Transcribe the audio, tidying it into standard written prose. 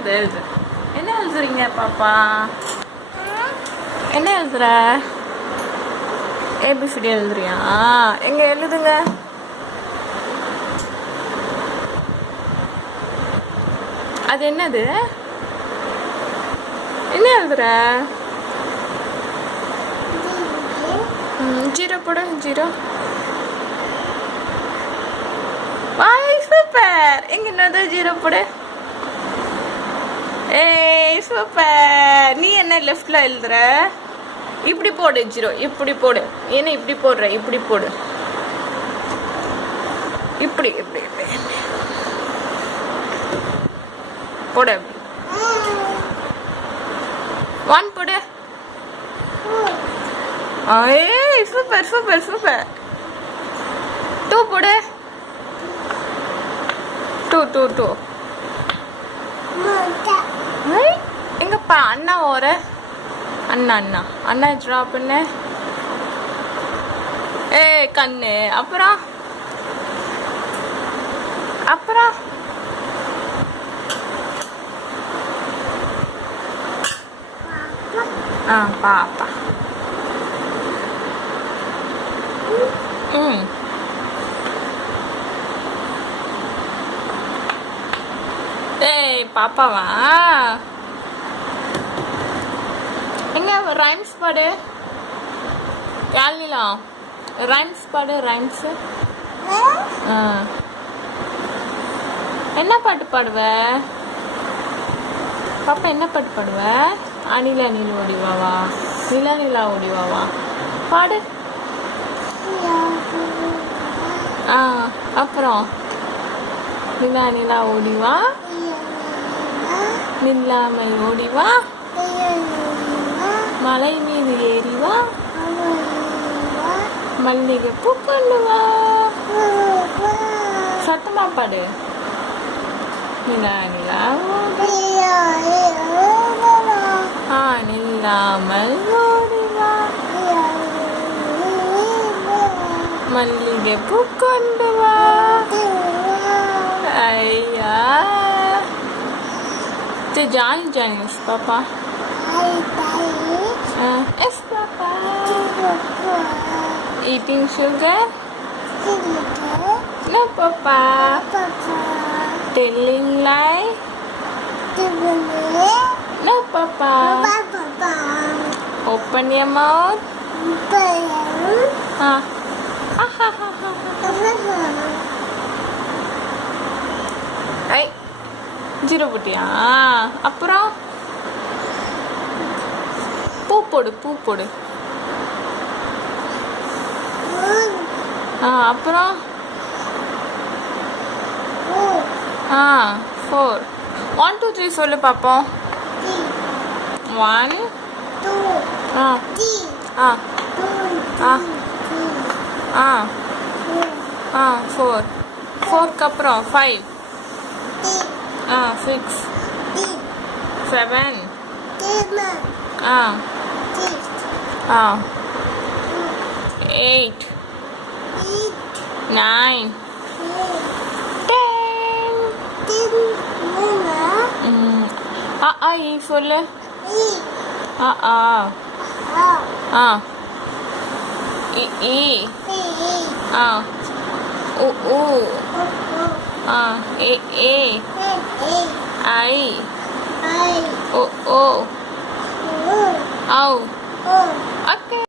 எழுது. என்ன எழுதுறீங்க பாப்பா? என்ன எழுதுற? ஏபிசிடி எழுதுறியா? எங்க எழுதுங்க. அது என்னது? என்ன எழுதுற? ஜீரோ போடு. ஜீரோ. வாய் சூப்பர். எங்க என்னது ஜீரோ போடு. ஏய் சூப்பர். நீ என்ன லெஃப்ட்ல எழுதுற? இப்படி போடு ஜீரோ. இப்படி போடு. என்ன இப்படி போடுற? இப்படி போடு. இப்படி இப்படி போடு. ஒன் போடு. ஏய் சூப்பர் சூப்பர் சூப்பர். டூ போடு. Two two two. எங்கப்பா அண்ணா ஓர? அண்ணா அண்ணா அண்ணா ட்ரா பண்ண. ஏ கண்ணு. அப்புறம் அப்புறம் பாப்பா. ஏய் பாப்பாவா? எங்க ரைம்ஸ் பாடு. யாழ்னிலா ரைம்ஸ் பாடு. ரைம்ஸ் என்ன பாட்டு பாடுவ பாப்பா? என்ன பாட்டு பாடுவ? அணில அணில் ஓடிவாவா? நிலா நிலா ஓடிவாவா? பாடு. அப்புறம் நிலா நிலா ஓடிவா, நில்லாமை ஓடிவா, மலை மீது ஏறிவா, மல்லிகை பூ கொண்டு வா. சத்தமா பாடு. நிலா நிலா நில்லாமல் ஓடிவா, மல்லிகை பூ கொண்டு வா. ஐயா Johnny Johnny's Papa. Yes, Papa. Eating sugar? No, Papa. Telling lie? No, Papa. Open your mouth. Hey. Zero போட்டியா? அப்புறம் பூ போடு. பூ போடு. அப்புறம் 4. 1 2 3 சொல்லு பாப்போம். 1 4. 4க்கு அப்புறம் 5 6 7 8 9 10 சொல்லு. I O O O